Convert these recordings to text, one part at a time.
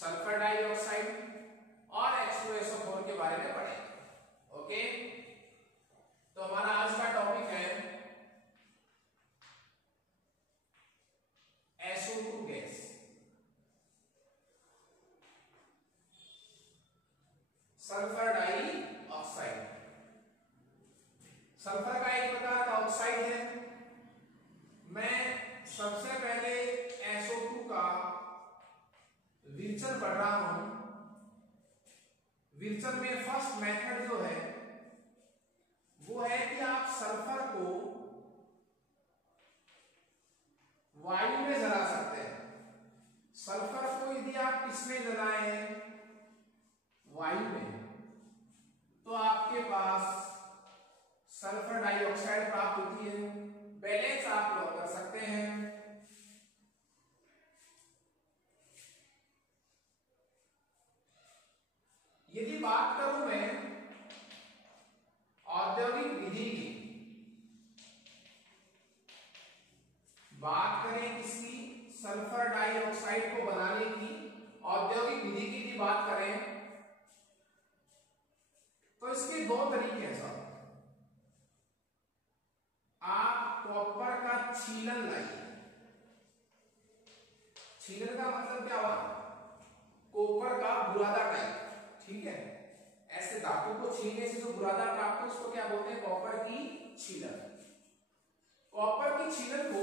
Sulphur dioxide और H2SO4 के बारे में पढ़ेंगे। ओके, तो हमारा आज का टॉपिक है SO2 gas. Sulphur dioxide, sulphur का एक प्रकार का ऑक्साइड है। मैं सबसे पहले SO2 का विरचन पढ़ रहा हूं। विरचन में फर्स्ट मेथड जो है वो है कि आप सल्फर को वायु में जला सकते हैं। सल्फर को यदि आप किसमें जलाएं, वायु में, तो आपके पास सल्फर डाइऑक्साइड प्राप्त होती है। बैलेंस आप लोग कर सकते हैं। यदि बात करूं मैं औद्योगिक विधि की, बात करें किसकी, सल्फर डाइऑक्साइड को बनाने की औद्योगिक विधि की भी बात करें तो इसके दो तरीके हैं साहब। आप कॉपर का छीलन लाइए। छीलन का मतलब क्या हुआ, कॉपर का बुरादा टाइप, ठीक है। ऐसे धातु को छीलने से जो बुरादा प्राप्त है उसको क्या बोलते हैं, कॉपर की छीलन। कॉपर की छीलन को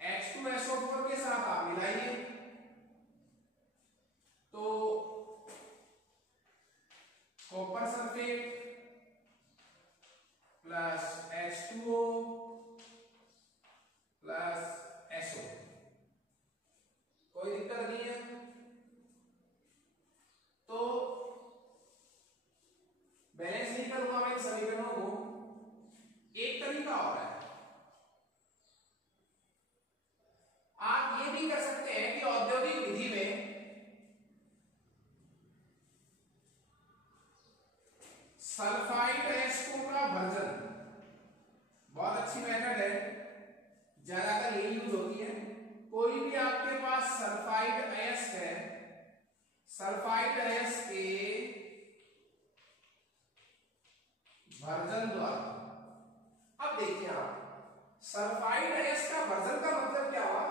H2SO4 के साथ आप मिलाइए तो copper sulphate plus H2O plus SO, कोई दिक्कत नहीं है। तो बैलेंस नहीं करूंगा मैं समीकरणों को। एक तरीका और है, आप ये भी कर सकते हैं कि औद्योगिक विधि में सल्फाइड H2 का भर्जन, बहुत अच्छी मेथड है, ज्यादातर यही यूज होती है। कोई भी आपके पास सल्फाइड अयस्क है, सल्फाइड अयस्क के भर्जन द्वारा, अब देखिए आप, सल्फाइड अयस्क का भर्जन का मतलब क्या हुआ,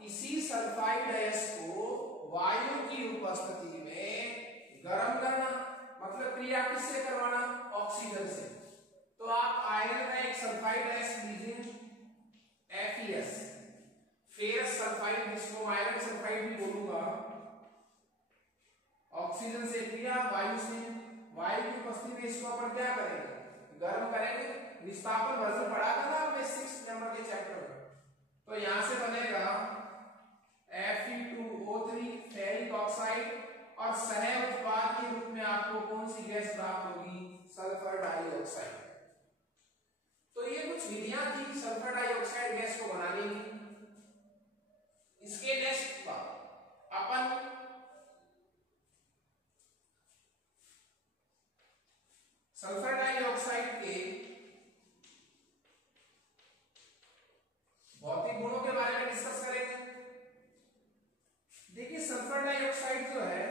किसी सल्फाइड अयस्क को वायु की उपस्थिति में गर्म करना, मतलब क्रिया किससे करवाना, ऑक्सीजन से। तो आप आयरन का एक सल्फाइड अयस्क लीजिए FeS, फेरस सल्फाइड, जिसको आयरन सल्फाइड भी बोलूंगा। ऑक्सीजन से क्रिया, वायु से, वायु की उपस्थिति में इसको अपन क्या करेंगे, गर्म करेंगे। विस्थापन भर्जन पढ़ा था ना आपने 6 नंबर के चैप्टर में। तो यहां से बनेगा Fe2O3 फेरिक ऑक्साइड और सह उत्पाद के रूप में आपको कौन सी गैस प्राप्त होगी, सल्फर डाइऑक्साइड। तो ये कुछ विधियां थी सल्फर डाइऑक्साइड गैस को बनाने की। इसके नेक्स्ट अपन सल्फर डाइऑक्साइड के भौतिक गुणों के बारे में डिस्कस करेंगे। देखिए सल्फर डाइऑक्साइड जो है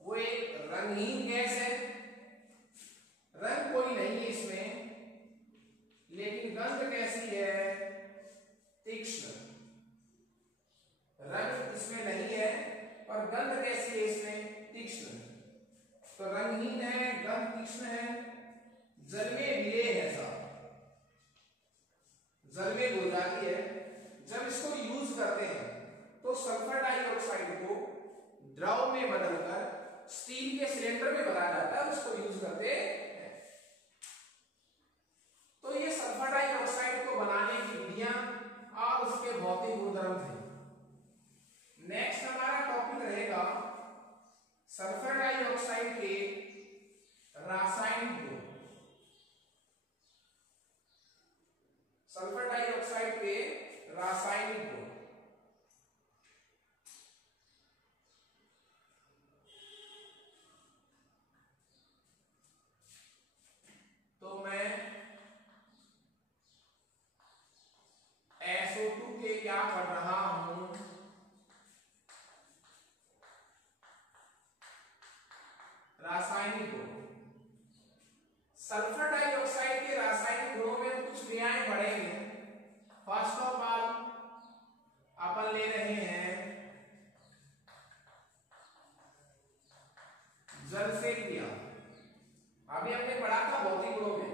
वो एक रंगहीन गैस है। रंग कोई नहीं है इसमें, लेकिन गंध कैसी है, तीक्ष्ण। रंग इसमें नहीं है पर गंध कैसी है इसमें, तीक्ष्ण। तो रंगहीन है, गंध तीक्ष्ण है, जल में विलेय है साहब, जल में घुल जाती है। जब इसको यूज करते हैं तो सल्फर डाइऑक्साइड को द्रव में बदलकर स्टील के सिलेंडर में बनाया जाता है, उसको यूज करते हैं। तो ये सल्फर डाइऑक्साइड को बनाने की विधियां और उसके भौतिक गुणधर्म थे। नेक्स्ट हमारा टॉपिक रहेगा सल्फर डाइऑक्साइड के रासायनिक गुण। सल्फर डाइऑक्साइड के रासायनिक गुण, तो मैं SO2 के डाइऑक्साइड के रासायनिक गुणों में कुछ क्रियाएं बढ़ेंगे। फर्स्ट ऑफ ऑल अपन ले रहे हैं जल से क्रिया। अभी हमने पढ़ा था भौतिक गुणों में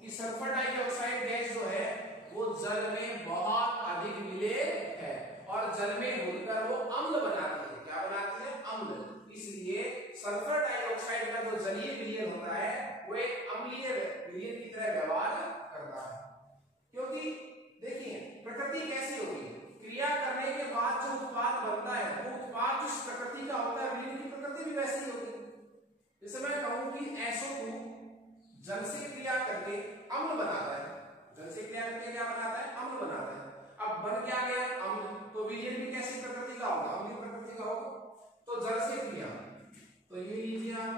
कि सल्फर डाइऑक्साइड गैस जो है वो जल में बहुत अधिक विलेय है और जल में घुलकर वो अम्ल बनाती है। क्या बनाती है? अम्ल। इसलिए सल्फर डाइऑक्साइड का जो जलीय विलयन होता है वो एक अम्लीय विलयन की तरह व्यवहार करता है। क्योंकि देखिए प्रकृति कैसी होती है, क्रिया करने के बाद जो उत्पाद बनता है वो उत्पाद जिस प्रकृति का होता है विलयन की प्रकृति भी वैसी ही होती है। जैसे मैं कहूं कि SO2 जल से क्रिया करके अम्ल बनाता है, जल से क्रिया करके क्या बनाता है? अम्ल बनाता है। अब बन क्या गया? अम्ल। तो विलयन भी कैसी प्रकृति का होगा? अम्लीय प्रकृति का होगा। तो जल से क्रिया, तो ये लीजिए आप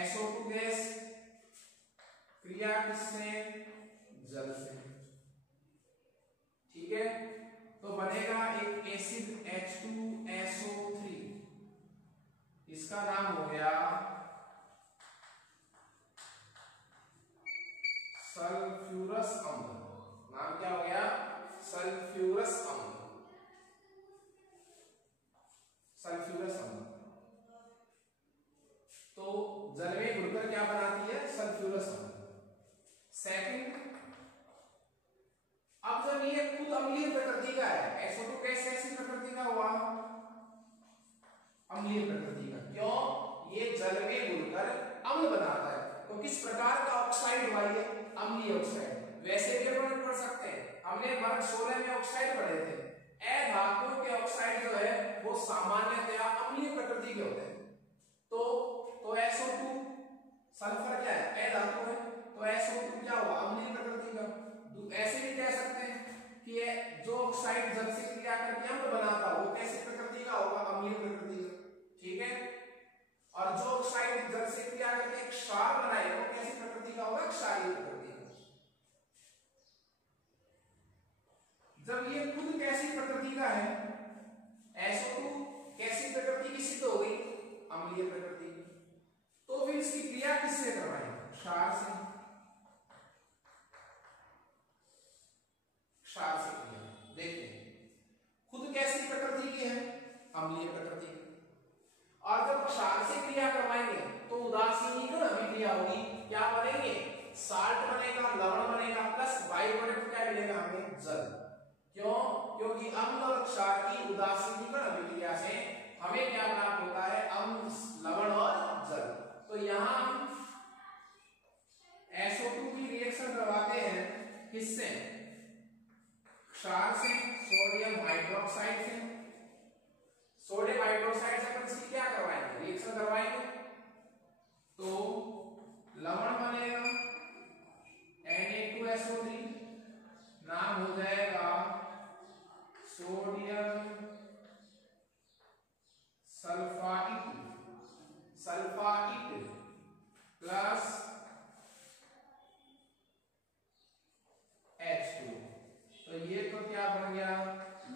SO2 गैस क्रिया किससे? जल से। ठीक है, तो बनेगा एक एसिड H2SO3, इसका नाम हो गया सल्फ्यूरस अम्ल। नाम क्या हो गया? सल्फ्यूरस अम्ल। सल्फ्यूरस अम्ल तो जल में घुलकर क्या बनाती है? सल्फ्यूरस अम्ल। सेकंड, अब जब ये खुद अम्लीय प्रकृति का है, SO2 कैसे ऐसी प्रकृति का हुआ? अम्लीय प्रकृति का। क्यों? ये जल में घुलकर अम्ल बनाता है। तो किस प्रकार का ऑक्साइड हुआ ये? अम्लीय ऑक्साइड। वैसे भी अपन पढ़ सकते हैं, हमने वर्ग 16 में ऑक्साइड पढ़े थे। अधातुओं के ऑक्साइड जो है वो सामान्यतया अम्लीय प्रकृति के होते हैं। तो SO2 सल्फर क्या है? अधातु है, तो SO2 क्या हुआ? अम्लीय प्रकृति का। ऐसे भी कह सकते हैं कि ये जो ऑक्साइड जल से क्रिया करके अम्ल बनाता है वो कैसी प्रकृति का होगा? अम्लीय प्रकृति का। ठीक है, और जो ऑक्साइड जल से क्रिया करके क्षार बनाए वो कैसी प्रकृति का होगा? क्षारीय प्रकृति का। जब ये खुद कैसी प्रकृति का है, SO2 कैसी प्रकृति की सिद्ध हो गई? अम्लीय प्रकृति की। तो फिर इसकी क्रिया किससे करवाएंगे? क्षार से। क्षार से क्रिया। देखिए खुद कैसी प्रकृति की है? अम्लीय प्रकृति की। और जब क्षार से क्रिया करवाएंगे तो उदासीनीकरण अभिक्रिया होगी। क्या बनेंगे? साल्ट बनेगा, लवण बनेगा, प्लस बाई प्रोडक्ट क्या मिलेगा हमें? जल। क्यों? क्योंकि अम्ल और क्षार की उदासीनीकरण अभिक्रिया से हमें क्या प्राप्त होता है? अम्ल, लवण और जल। तो यहां हम SO2 की रिएक्शन करवाते हैं किससे? क्षार से, सोडियम हाइड्रोक्साइड से। सोडियम हाइड्रोक्साइड से अपन इसकी क्या करवाएंगे? रिएक्शन करवाएंगे तो लवण बनेगा Na2SO3, नाम हो जाएगा sodium sulphide, sulphide plus H2। तो ये तो क्या बन गया?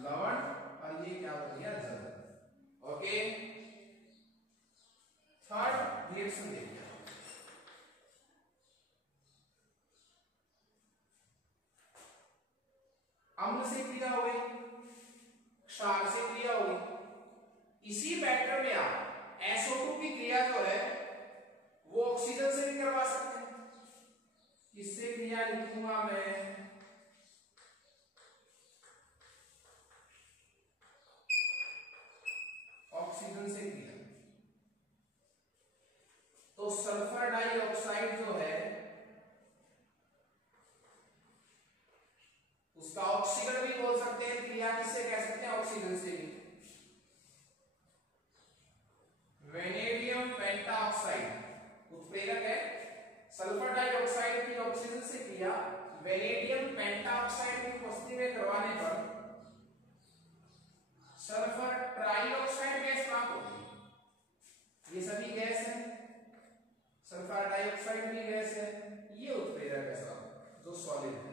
लवण, और ये क्या बन गया? जल। ओके, थर्ड रिएक्शन देखिए। अम्ल से क्रिया हो गई, क्षार से क्रिया हो गई। इसी पैटर्न में आप SO2 की क्रिया जो है वो ऑक्सीजन से भी करवा सकते हैं। किससे क्रिया लिखूंगा मैं? ऑक्सीजन से क्रिया। तो सल्फर डाइऑक्साइड जो है उसका ऑक्सीजन भी बोल सकते हैं, क्रिया किससे कह सकते हैं? ऑक्सीजन से भी। वेनेडियम पेंटाऑक्साइड उत्प्रेरक है। सल्फर डाइऑक्साइड की ऑक्सीजन से क्रिया वेनेडियम पेंटाऑक्साइड की उपस्थिति में करवाने पर सल्फर ट्राइऑक्साइड गैस प्राप्त होती है। ये सभी गैस है, सल्फर डाइऑक्साइड भी गैस है, ये उत्प्रेरक है सब जो सॉलिड है।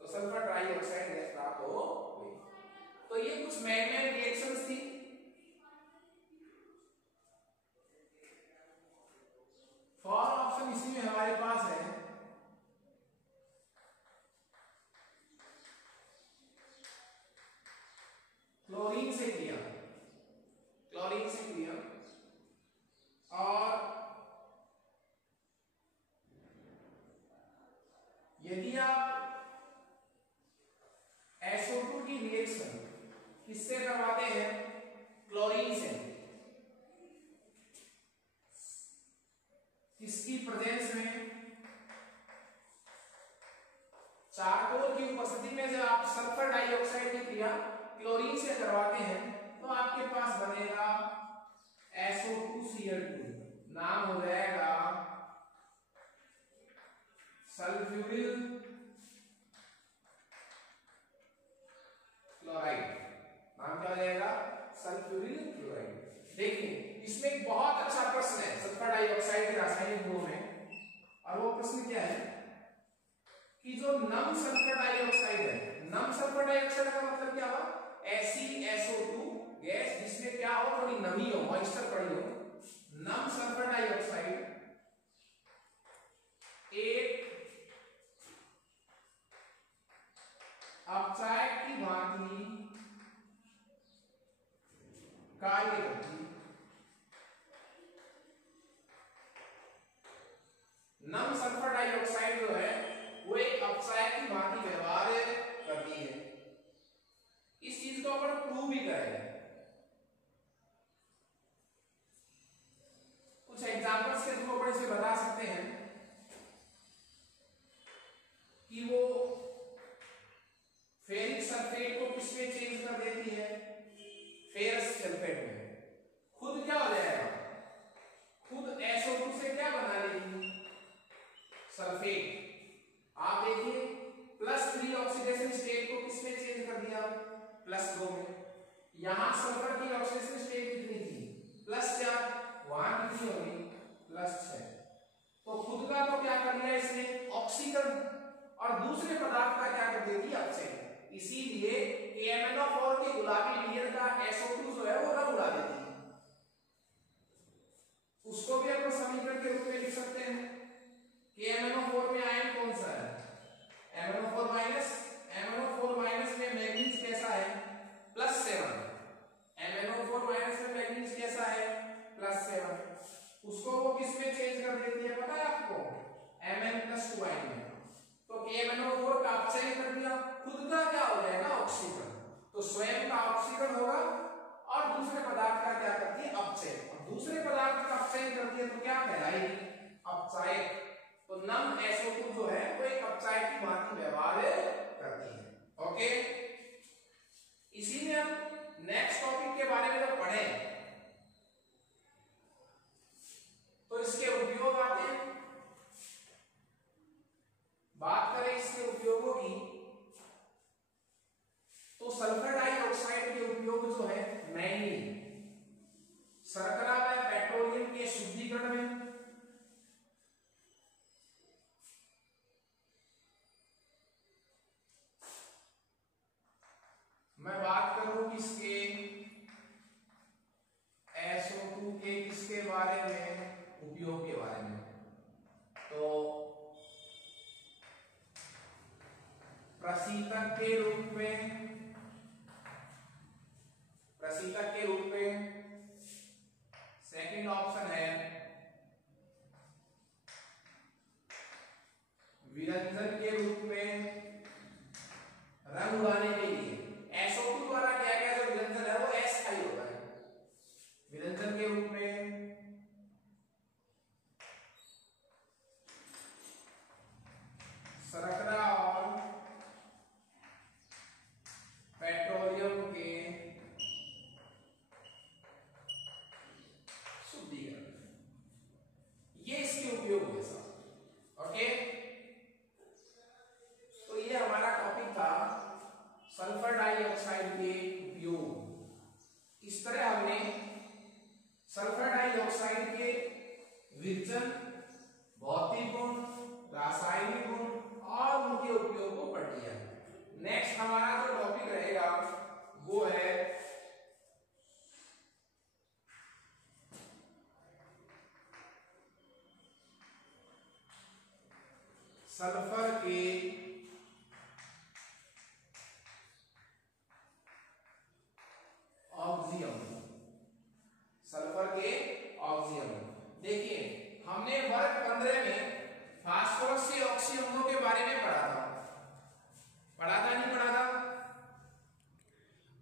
तो सल्फर ट्राइऑक्साइड गैस प्राप्त हो गई। तो ये कुछ मैन रिएक्शंस थी। फॉर ऑप्शन इसी में हमारे पास है यदि आप SO2 की रिएक्शन किससे करवाते हैं? क्लोरीन से, किसकी प्रेजेंस में? चारकोल की उपस्थिति में जब आप सल्फर डाइऑक्साइड की क्रिया क्लोरीन से करवाते हैं तो आपके पास बनेगा SO2Cl2, नाम हो जाएगा सल्फ्यूरिल क्लोराइड। नाम क्या हो जाएगा? Sulphuryl chloride. देखिए इसमें एक बहुत अच्छा प्रश्न है सल्फर डाइऑक्साइड के रासायनिक गुणों में, और वो प्रश्न क्या है कि जो नम सल्फर डाइऑक्साइड है, नम सल्फर डाइऑक्साइड का मतलब क्या हुआ? SeSO2 गैस जिसमें क्या हो, थोड़ी नमी हो, मॉइस्चर पड़ी हो। नम सल्फर डाइऑक्साइड एक अपचायक की भांति कार्य करती। नम सल्फर डाइऑक्साइड जो है वो एक अपचायक की भांति व्यवहार करती है। इस चीज को अपन प्रूव भी करेंगे। कुछ एग्जांपल्स के थ्रू अपन इसे बता सकते हैं कि वो फेरिक सल्फेट को किसमें चेंज कर देती है? फेरस सल्फेट में। खुद क्या हो जाएगा? खुद SO2 से क्या बना लेगी? सल्फेट। आप देखिए +3 ऑक्सीडेशन स्टेट को किसमें चेंज कर दिया? +2 में। यहां सल्फर की ऑक्सीडेशन स्टेट कितनी थी? +4। वहां कितनी होगी? +6। तो खुद का तो क्या कर दिया इसने? ऑक्सीकरण। और दूसरे पदार्थ का क्या कर देती? अपचयन। इसीलिए KMnO4 के गुलाबी लेयर का SO2 जो है वो रंग उड़ा देती है। उसको भी अपन समीकरण के रूप में लिख सकते हैं। KMnO4 में आयन कौन सा है? MnO4 में मैग्नीज कैसा है? +7। MnO4 में मैग्नीज कैसा है? +7। उसको वो किसमें चेंज कर देती है पता है आपको? Mn+2 आयन में। तो KMnO4 का अपचयन कर दिया, खुद का क्या हो जाएगा? ऑक्सीकरण। तो स्वयं का ऑक्सीकरण होगा और दूसरे पदार्थ का क्या करती है? अपचयन। और दूसरे पदार्थ का अपचयन करती है तो क्या कहलाएगी? अपचायक। तो नम SO2 जो है वो एक अपचायक की भांति व्यवहार करती है। ओके, इसी में हम नेक्स्ट टॉपिक के बारे में जब पढ़ें तो इसके उपयोग आते हैं। बात करें इसके उपयोगों की तो सल्फर डाइऑक्साइड के उपयोग जो है मेनली शर्करा व पेट्रोलियम के शुद्धिकरण में, मैं बात करूं किसके? SO2 के किसके बारे में? उपयोग के बारे में। तो प्रशीतक के रूप में, सेकंड ऑप्शन है विरंजन के रूप में, रंग उड़ाने के लिए। SO2 द्वारा क्या गया जो विरंजन है वो SI होता है। विरंजन के रूप में शर्करा और पेट्रोलियम के शुद्धिकरण, ये इसके उपयोग हुए साहब। ओके, तो ये हमारा टॉपिक था सल्फर डाइऑक्साइड के उपयोग। इस तरह हमने सल्फर डाइऑक्साइड के विरजन, भौतिक गुण, रासायनिक गुण और उनके उपयोग को पढ़ लिया। नेक्स्ट हमारा जो टॉपिक रहेगा वो है सल्फर के ऑक्सियम। सल्फर के ऑक्सियम देखिए हमने वर्ग 15 में फास्फोरस से ऑक्सीजनों के बारे में पढ़ा था, नहीं पढ़ा था?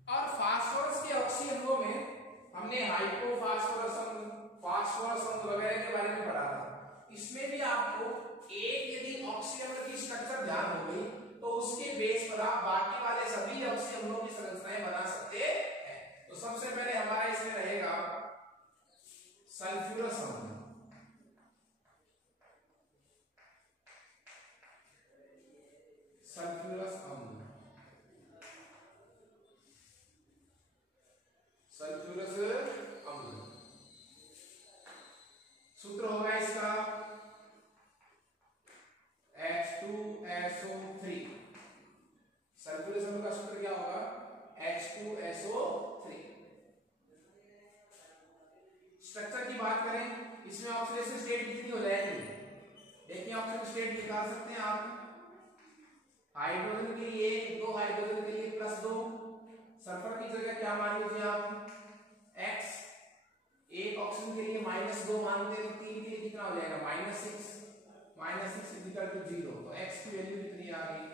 और फास्फोरस के ऑक्सीजनों में हमने हाइपोफास्फोरस अम्ल, फास्फोरस अम्ल वगैरह के बारे में पढ़ा था। इसमें भी आपको एक यदि ऑक्सीजन की स्ट्रक्चर ध्यान हो गई तो उसके बेस पर आप बाकी वाले सभी ऑक्सीजनों की संरचनाएं बना सकते हैं। तो सबसे पहले हमारा इसमें रहेगा सल्फ्यूरस अम्ल। सल्फ्यूरस अम्ल, सल्फ्यूरस अम्ल सूत्र होगा इसका H2SO3। सल्फ्यूरस अम्ल का सूत्र क्या होगा? H2SO3। स्ट्रक्चर की बात करें, इसमें ऑक्सीडेशन स्टेट कितनी हो जाएगी? देखिए ऑक्सीजन स्टेट निकाल सकते हैं आप। हाइड्रोजन के लिए 2, हाइड्रोजन के लिए +2, सल्फर की जगह क्या मान लीजिए आप? X। एक ऑक्सीजन के लिए -2 मानते हैं तो 3 के लिए कितना हो जाएगा? -6। -6 = 0। तो X की वैल्यू कितनी आ गई?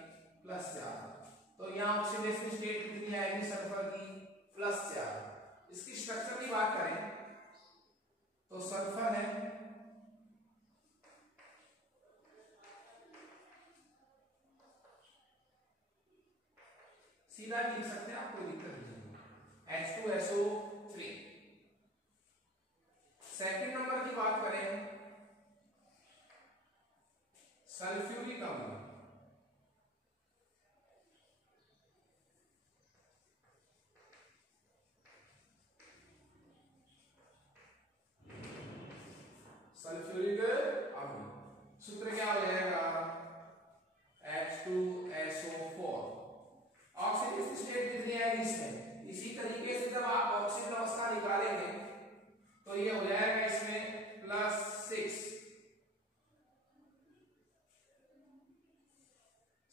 +4। तो यहाँ ऑक्सीडेशन स्टेट कितनी आएगी सल्फर की? +4। इसकी स्ट्रक्चर की बात करें तो सल्फर है, सीधा लिख सकते हैं आप, कोई दिक्कत नहीं। H2SO3। सेकंड नंबर की बात करें सल्फ्यूरिक अम्ल। सल्फ्यूरिक अम्ल सूत्र क्या हो जाएगा? H2SO4। ऑक्सीडेशन स्टेट कितनी आएगी इसमें? इसी तरीके से जब आप ऑक्सीजन अवस्था निकालेंगे तो ये हो जाएगा इसमें +6।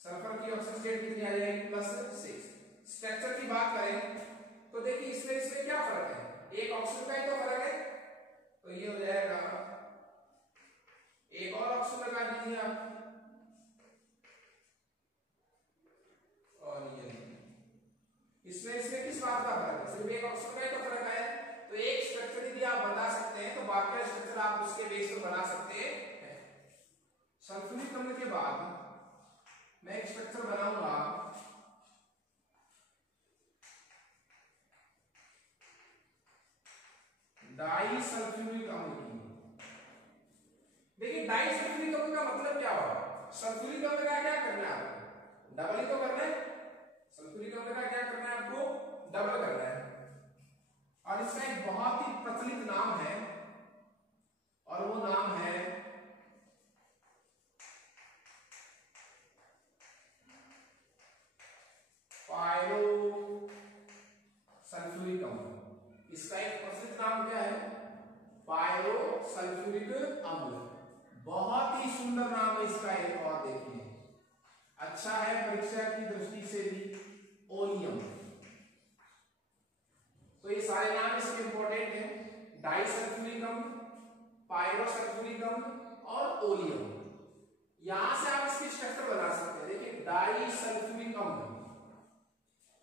सल्फर की ऑक्सीजन स्टेट कितनी आ जाएगी? +6। स्ट्रक्चर की बात करें तो देखिए इसमें क्या फर्क है? एक ऑक्सीजन का ही तो फर्क है। तो ये हो जाएगा, एक और ऑक्सीजन लगा दीजिए आप, और ये इसमें किस बात का फर्क है? सिर्फ एक ऑक्सीजन का ही तो फर्क है। तो एक स्ट्रक्चर यदि आप बता सकते हैं तो बाकी स्ट्रक्चर आप उसके बेस पर बना सकते हैं। सल्फ्यूरिक अम्ल के बाद मैं एक स्ट्रक्चर बनाऊंगा डाइसल्फ्यूरिक अम्ल की। देखिए डाइसल्फ्यूरिक अम्ल का मतलब क्या होगा? सल्फ्यूरिक अम्ल का क्या करना है आपको? डबल ही तो करना है। सल्फ्यूरिक अम्ल का क्या करना है आपको? डबल करना है। और इसका एक बहुत ही प्रचलित नाम है और वो नाम है पायरो सल्फ्यूरिक अम्ल। इसका एक प्रचलित नाम क्या है? पायरो सल्फ्यूरिक अम्ल। बहुत ही सुंदर नाम है इसका। एक और देखिए, अच्छा है परीक्षा की दृष्टि से भी, ओलियम। तो ये सारे नाम इसके इंपॉर्टेंट हैं। डाइसल्फ्यूरिक अम्ल, पायरोसल्फ्यूरिक अम्ल और ओलियम। यहां से आप इसकी स्ट्रक्चर बना सकते हैं। देखिए डाइसल्फ्यूरिक अम्ल,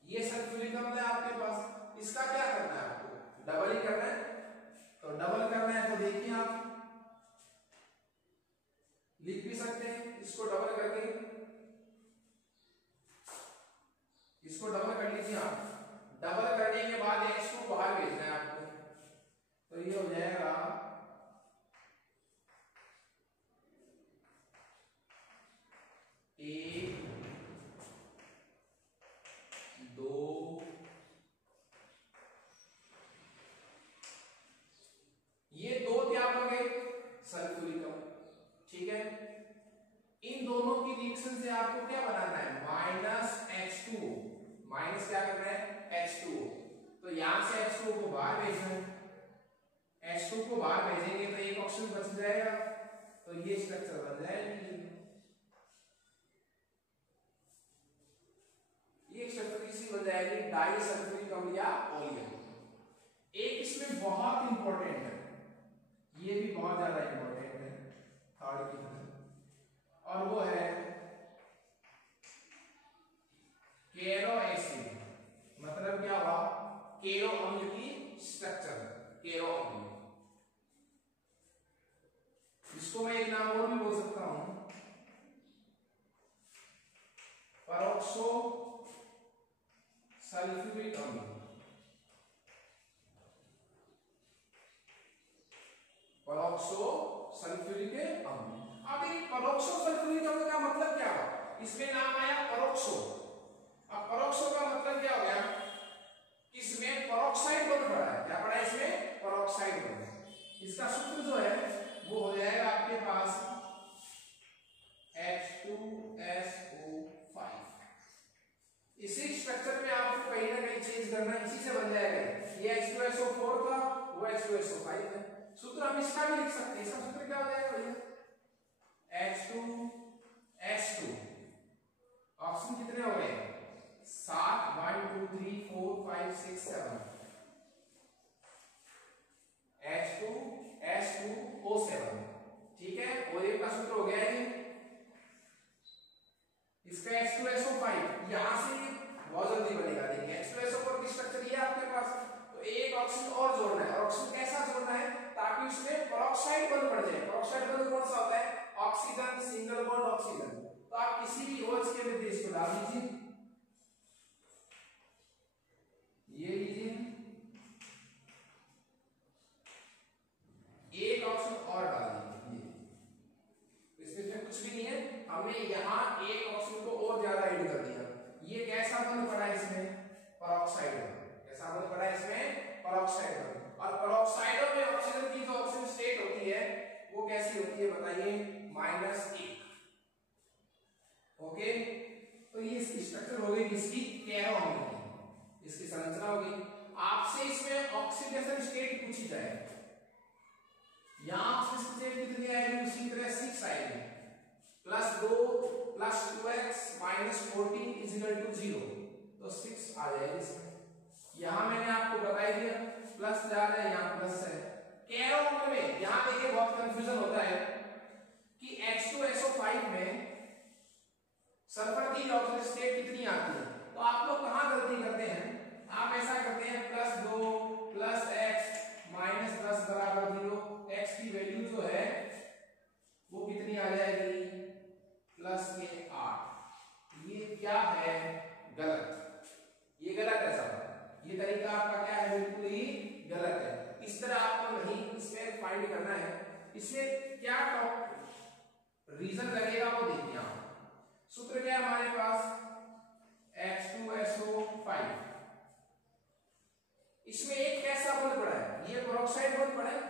ये सल्फ्यूरिक अम्ल है आपके पास, इसका क्या करना है आपको? डबल ही करना है। तो डबल करना है तो देखिए आप लिख भी सकते हैं इसको डबल करके, इसको डबल कर लीजिए आप। डबल करने के बाद x को बाहर भेजना है आपको, तो ये हो जाएगा एक, दो, ये दो क्या बन गए? सल्फ्यूरिक अम्ल। ठीक है, इन दोनों की रिएक्शन से आपको क्या बनाना है? -H2O। माइनस क्या करना है? H2O। तो यहां से H2O को बाहर भेजना है। H2 को बाहर भेजेंगे तो एक ऑक्सीजन बच जाएगा, तो ये स्ट्रक्चर बन जाएगी। ये स्ट्रक्चर किसी बन जाएगी डाइसल्फ्यूरिक अम्ल या ओलियम। एक इसमें बहुत इंपॉर्टेंट है, ये भी बहुत ज्यादा इंपॉर्टेंट है थर्ड की तरह, और वो है केरो एसिड मतलब क्या हुआ, केरो अम्ल की स्ट्रक्चर, केरो अम्ल। इसको मैं एक नाम और भी बोल सकता हूं, परऑक्सो सल्फ्यूरिक अम्ल। परऑक्सो सल्फ्यूरिक अम्ल। अब ये परऑक्सो सल्फ्यूरिक अम्ल का मतलब क्या हुआ, इसमें नाम आया परोक्सो। अब परोक्सो का मतलब क्या हो गया, इसमें पेरोक्साइड बन पड़ा है। क्या पड़ा है इसमें, पेरोक्साइड बन। इसका सूत्र जो है वो हो जाएगा आपके पास H2SO5। इसी स्ट्रक्चर में आपको कहीं ना कहीं चेंज करना, इसी से बन जाएगा। ये H2SO4 था, वो H2SO5 है। सूत्र हम इसका भी लिख सकते हैं। इसका सूत्र क्या हो जाएगा भैया, H2S2, ऑप्शन कितने हो गए 7, 1 2 3 4 5 6 7, H2S2O7। ठीक है, और एक का सूत्र हो गया ये, इसका H2SO5। यहां से बहुत जल्दी बनेगा। देखिए H2SO4 की स्ट्रक्चर ये आपके पास, तो एक ऑक्सीजन और जोड़ना है। और ऑक्सीजन कैसा जोड़ना है, ताकि उसमें पेरोक्साइड बंद पड़ जाए। पेरोक्साइड बंद कौन सा होता है, ऑक्सीजन, सिंगल बॉन्ड ऑक्सीजन। तो आप किसी भी OH के निर्देश को डाल दीजिए, ये लीजिए, एक ऑप्शन और डाल दीजिए। इसमें कुछ भी नहीं है, हमने यहाँ एक ऑप्शन को और ज्यादा ऐड कर दिया। ये कैसा बंद पड़ा है इसमें, पेरोक्साइड। कैसा बंद पड़ा है इसमें, पेरोक्साइड। और पेरोक्साइडों में ऑक्सीजन की जो ऑक्सीजन स्टेट होती है वो कैसी होती है बताइए, -1। ओके, तो ये इसकी स्ट्रक्चर हो गई किसकी, केरो अम्ल की। इसकी संरचना होगी। आपसे इसमें ऑक्सीडेशन स्टेट पूछी जाए, यहां ऑक्सीडेशन स्टेट कितनी आएगी, उसी तरह 6 आएगी। +2 + 2x - 14 = 0, तो 6 आ जाएगी इसमें। यहां मैंने आपको बता ही दिया, प्लस जा रहा है, यहां प्लस है। केरो अम्ल में यहां देखिए बहुत कंफ्यूजन होता है कि H2SO5 में सल्फर की ऑक्सीजन स्टेट कितनी आती है। तो आप लोग कहां गलती करते हैं, आप ऐसा करते हैं +2 + x - 10 = 0। x की वैल्यू जो है वो कितनी आ जाएगी, +8। ये क्या है, गलत। ये गलत है सब, ये तरीका आपका क्या है, बिल्कुल ही गलत है। इस तरह आपको नहीं इसमें फाइंड करना है। इसमें क्या रीजन लगेगा वो देखिए आप। सूत्र क्या है हमारे पास, H2SO5। इसमें एक कैसा बंद पड़ा है, ये पेरोक्साइड बंद पड़ा है।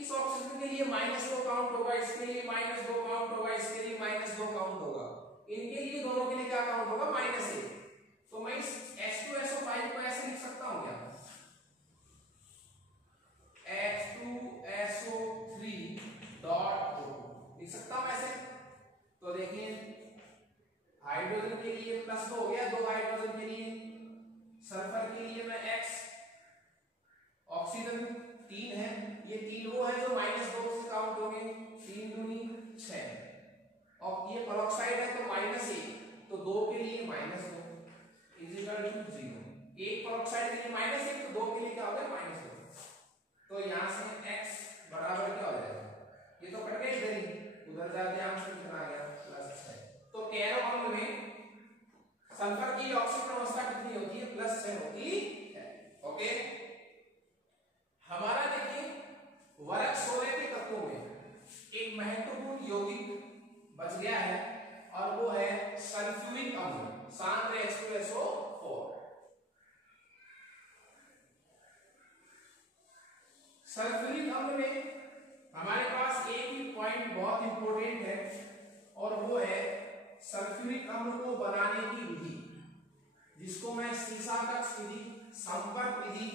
इस ऑक्सीजन के लिए -2 काउंट होगा, इसके लिए -2 काउंट होगा, इसके लिए -2 काउंट होगा। इनके लिए, दोनों के लिए क्या काउंट होगा, -1। तो मैं इस H2SO5 को ऐसे लिख सकता हूं क्या, H2SO3 लिख सकता हूं ऐसे। तो देखिए हाइड्रोजन के लिए +2 हो गया, 2 हाइड्रोजन के लिए। सल्फर के लिए मैं x, ऑक्सीजन 3 है, ये 3 वो है जो -2 से काउंट होंगे, 3 दूनी 6। और ये पेरोक्साइड है तो -1, तो 2 के लिए -2 = 0। एक पेरोक्साइड के लिए -1, तो 2 के लिए क्या हो गया, -2। तो यहां से x बराबर क्या हो जाएगा, ये तो कट गया इधर ही, उधर जाके आंसर कितना आ गया, +6। तो केरो अम्ल में सल्फर की ऑक्सीजन अवस्था कितनी होती है, +6 होती है। ओके, हमारा देखिए वर्ग 16 के तत्वों में एक महत्वपूर्ण यौगिक बच गया है, और वो है सल्फ्यूरिक अम्ल, सांद्र H2SO4। सल्फ्यूरिक अम्ल में हमारे पास एक ही पॉइंट बहुत इंपॉर्टेंट है, और वो है सल्फ्यूरिक अम्ल को बनाने की विधि, जिसको मैं सीसाकक्ष विधि, संपर्क विधि,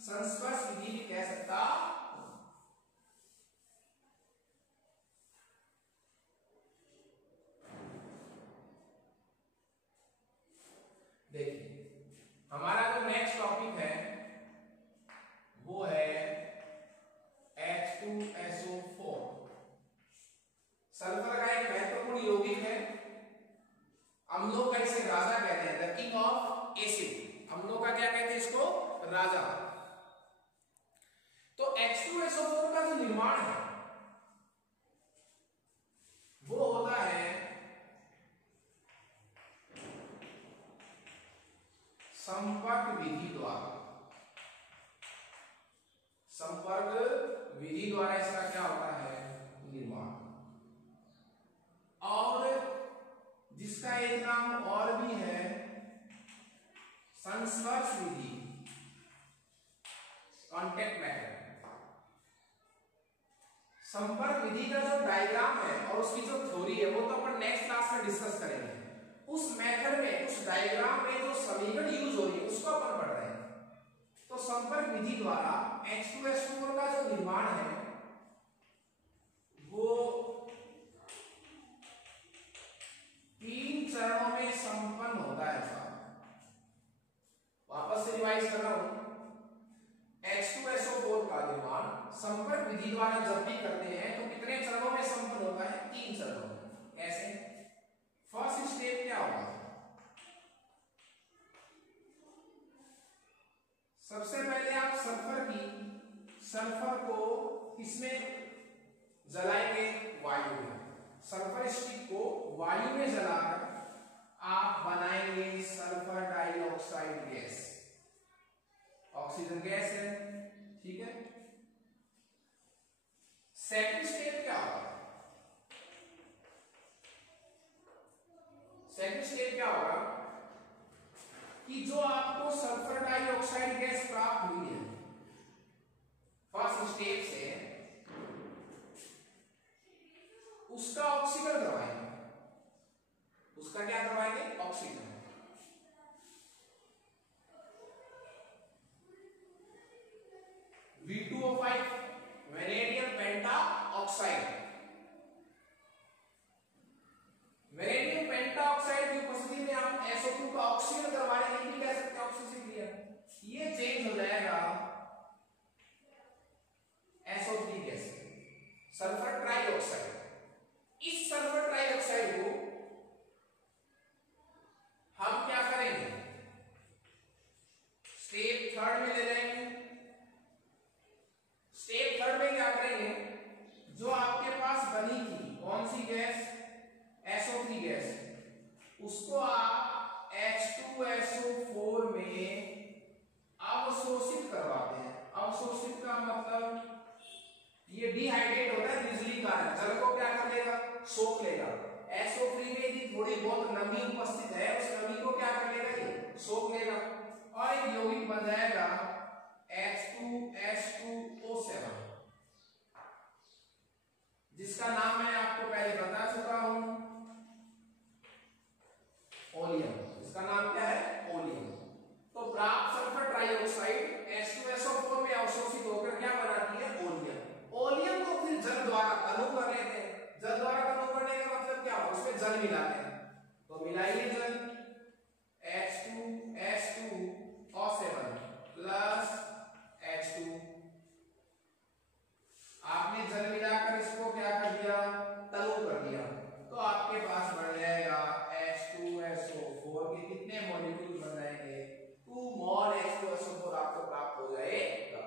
संस्पर्श विधि भी कह सकता हूं। देखिए हमारा जो नेक्स्ट टॉपिक है वो है H2SO4। सल्फर का एक महत्वपूर्ण यौगिक है, अम्लों का इसे राजा कहते हैं, द किंग ऑफ एसिड, अम्लों का क्या कहते हैं इसको, राजा। तो H2SO4 का जो निर्माण है वो होता है संपर्क विधि द्वारा। संपर्क विधि द्वारा इसका क्या होता है, निर्माण। और जिसका एक नाम और भी है संस्पर्श विधि, कॉन्टेक्ट मेथड। संपर्क विधि का जो डायग्राम है और उसकी जो थ्योरी है वो तो अपन नेक्स्ट क्लास में डिस्कस करेंगे। उस मेथड में, उस डायग्राम में जो समीकरण यूज हो रही है उसको अपन पढ़ रहे हैं। तो संपर्क विधि द्वारा H2SO4 का जो निर्माण है वो 3 चरणों में संपन्न होता है। वापस से रिवाइज कर रहा हूं, H2SO4 का निर्माण संपर्क विधि द्वारा जब भी करते हैं तो कितने चरणों में संपन्न होता है, 3 चरणों में। कैसे? फर्स्ट स्टेप क्या होगा, सबसे पहले आप सल्फर को किसमें जलाएंगे, वायु में। सल्फर स्टिक को वायु में जलाकर आप बनाएंगे sulphur dioxide gas, oxygen gas है, ठीक है। सेकंड स्टेप क्या होगा, सेकंड स्टेप क्या होगा कि जो आपको सल्फर डाइऑक्साइड गैस प्राप्त हुई है फर्स्ट स्टेप से, उसका ऑक्सीकरण करवाएंगे। उसका क्या करवाएंगे, ऑक्सीकरण। V2O5 वेनेडियम पेंटा ऑक्साइड। वेनेडियम पेंटा ऑक्साइड की उपस्थिति में आप SO2 का ऑक्सीकरण करवा रहे हैं, कह सकते हैं ऑक्सीजन क्रिया। ये चेंज हो जाएगा SO3 गैस, सल्फर ट्राइऑक्साइड। इस सल्फर ट्राइऑक्साइड को हम क्या करेंगे, स्टेप थर्ड में ले जाएंगे। स्टेप थर्ड में क्या करेंगे, जो आपके पास बनी थी कौन सी गैस, SO3 गैस, उसको आप H2SO4 में अवशोषित करवाते हैं। अवशोषित का मतलब ये डिहाइड्रेट होता है बिजली कारण, जल को क्या कर लेगा, सोख लेगा। SO3 में यदि थोड़ी बहुत नमी उपस्थित है उस नमी को क्या कर लेगा, ये सोख लेगा और एक यौगिक बन जाएगा H2S2O7, जिसका नाम मैं आपको पहले बता चुका हूं, ओलियम। इसका नाम क्या है, ओलियम। तो प्राप्त सल्फर ट्राइऑक्साइड H2SO4 में अवशोषित होकर क्या बनाती है, ओलियम। ओलियम को फिर जल द्वारा तनु कर लेते हैं। जल द्वारा तनु करने का मतलब क्या हो, उसमें जल मिलाते हैं। तो मिलाइए जल, H2S2O7 प्लस H2। आपने जल मिलाकर इसको क्या कर दिया, तनु कर दिया, तो आपके पास बन जाएगा H2SO4 के कितने मॉलिक्यूल बन जाएंगे, 2 मोल H2SO4 आपको प्राप्त हो जाएगा।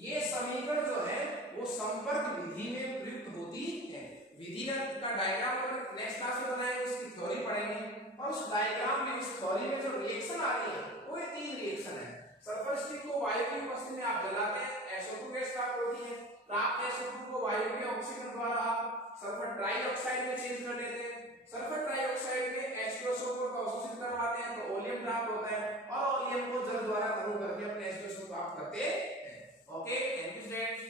ये समीकरण जो है वो संपर्क विधि में प्रयुक्त होती है। विधि का डायग्राम अगर नेक्स्ट क्लास में बनाएंगे, उसकी थ्योरी पढ़ेंगे और उस डायग्राम में, उस थ्योरी में जो रिएक्शन आ रही है वो 3 रिएक्शन है। सल्फर स्टिक को वायु की उपस्थिति में आप जलाते हैं, SO2 गैस प्राप्त होती है। प्राप्त SO2 को वायु के ऑक्सीजन द्वारा आप सल्फर ट्राइऑक्साइड में चेंज कर देते हैं। सल्फर ट्राइऑक्साइड में H2SO4 को अवशोषित करवाते हैं तो ओलियम प्राप्त होता है और ओलियम को जल द्वारा तनु करके अपने H2SO प्राप्त करते हैं। Okay, thank you students.